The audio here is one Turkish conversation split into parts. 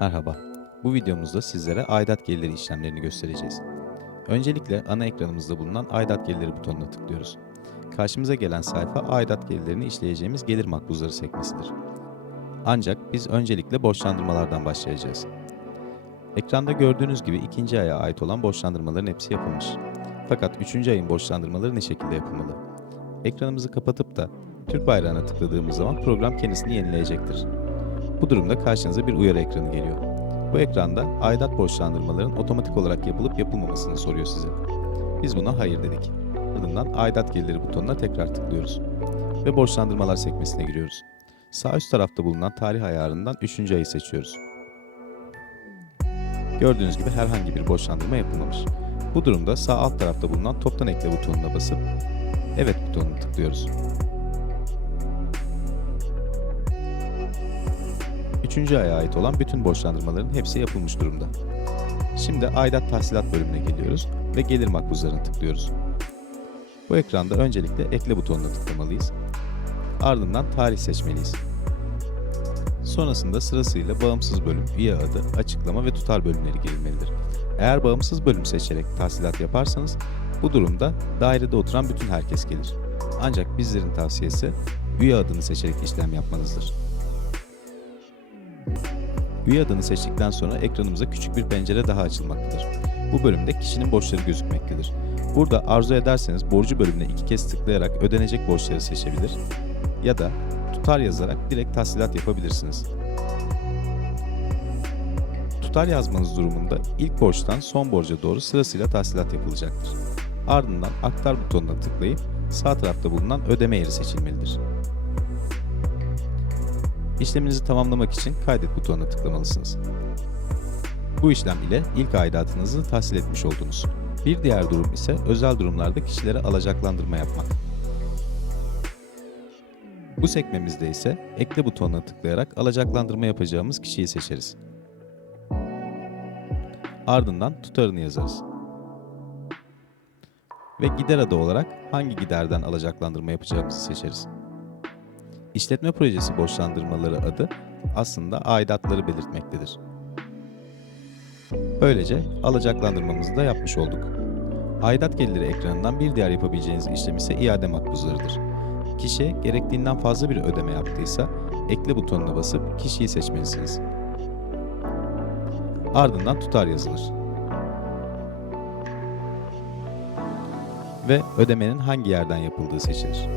Merhaba. Bu videomuzda sizlere aidat geliri işlemlerini göstereceğiz. Öncelikle ana ekranımızda bulunan aidat geliri butonuna tıklıyoruz. Karşımıza gelen sayfa aidat gelirlerini işleyeceğimiz gelir makbuzları sekmesidir. Ancak biz öncelikle borçlandırmalardan başlayacağız. Ekranda gördüğünüz gibi ikinci aya ait olan borçlandırmaların hepsi yapılmış. Fakat üçüncü ayın borçlandırmaları ne şekilde yapılmalı? Ekranımızı kapatıp da Türk bayrağına tıkladığımız zaman program kendisini yenileyecektir. Bu durumda karşınıza bir uyarı ekranı geliyor. Bu ekranda aidat borçlandırmaların otomatik olarak yapılıp yapılmamasını soruyor size. Biz buna hayır dedik. Ardından aidat geliri butonuna tekrar tıklıyoruz. Ve borçlandırmalar sekmesine giriyoruz. Sağ üst tarafta bulunan tarih ayarından 3. ayı seçiyoruz. Gördüğünüz gibi herhangi bir borçlandırma yapılmamış. Bu durumda sağ alt tarafta bulunan toptan ekle butonuna basıp evet butonuna tıklıyoruz. Üçüncü aya ait olan bütün borçlandırmaların hepsi yapılmış durumda. Şimdi aidat tahsilat bölümüne geliyoruz ve gelir makbuzlarına tıklıyoruz. Bu ekranda öncelikle ekle butonuna tıklamalıyız. Ardından tarih seçmeliyiz. Sonrasında sırasıyla bağımsız bölüm, üye adı, açıklama ve tutar bölümleri girilmelidir. Eğer bağımsız bölüm seçerek tahsilat yaparsanız bu durumda dairede oturan bütün herkes gelir. Ancak bizlerin tavsiyesi üye adını seçerek işlem yapmanızdır. Üye adını seçtikten sonra ekranımıza küçük bir pencere daha açılmaktadır. Bu bölümde kişinin borçları gözükmektedir. Burada arzu ederseniz borcu bölümüne iki kez tıklayarak ödenecek borçları seçebilir ya da tutar yazarak direkt tahsilat yapabilirsiniz. Tutar yazmanız durumunda ilk borçtan son borca doğru sırasıyla tahsilat yapılacaktır. Ardından aktar butonuna tıklayıp sağ tarafta bulunan ödeme yeri seçilmelidir. İşleminizi tamamlamak için kaydet butonuna tıklamalısınız. Bu işlem ile ilk aidatınızı tahsil etmiş oldunuz. Bir diğer durum ise özel durumlarda kişilere alacaklandırma yapmak. Bu sekmemizde ise ekle butonuna tıklayarak alacaklandırma yapacağımız kişiyi seçeriz. Ardından tutarını yazarız. Ve gider adı olarak hangi giderden alacaklandırma yapacağımızı seçeriz. İşletme projesi borçlandırmaları adı aslında aidatları belirtmektedir. Böylece alacaklandırmamızı da yapmış olduk. Aidat geliri ekranından bir diğer yapabileceğiniz işlem ise iade makbuzlarıdır. Kişi gerektiğinden fazla bir ödeme yaptıysa ekle butonuna basıp kişiyi seçmelisiniz. Ardından tutar yazılır. Ve ödemenin hangi yerden yapıldığı seçilir.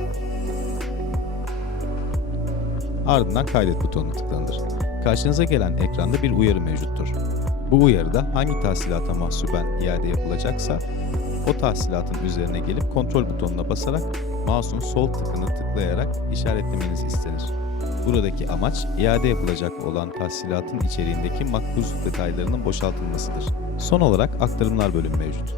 Ardından kaydet butonuna tıklanır. Karşınıza gelen ekranda bir uyarı mevcuttur. Bu uyarıda hangi tahsilata mahsuben iade yapılacaksa o tahsilatın üzerine gelip kontrol butonuna basarak mouse'un sol tıkını tıklayarak işaretlemeniz istenir. Buradaki amaç iade yapılacak olan tahsilatın içeriğindeki makbuz detaylarının boşaltılmasıdır. Son olarak aktarımlar bölümü mevcut.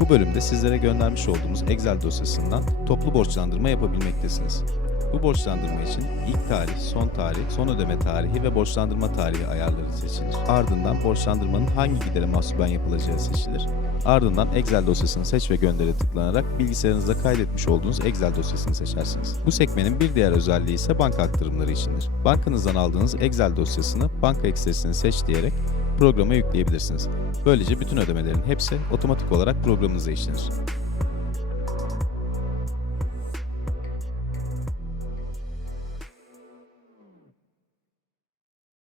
Bu bölümde sizlere göndermiş olduğumuz Excel dosyasından toplu borçlandırma yapabilmektesiniz. Bu borçlandırma için ilk tarih, son tarih, son ödeme tarihi ve borçlandırma tarihi ayarları seçilir. Ardından borçlandırmanın hangi gidere mahsuben yapılacağı seçilir. Ardından Excel dosyasını seç ve göndere tıklanarak bilgisayarınızda kaydetmiş olduğunuz Excel dosyasını seçersiniz. Bu sekmenin bir diğer özelliği ise banka aktarımları içindir. Bankanızdan aldığınız Excel dosyasını banka eksesini seç diyerek programa yükleyebilirsiniz. Böylece bütün ödemelerin hepsi otomatik olarak programınıza işlenir.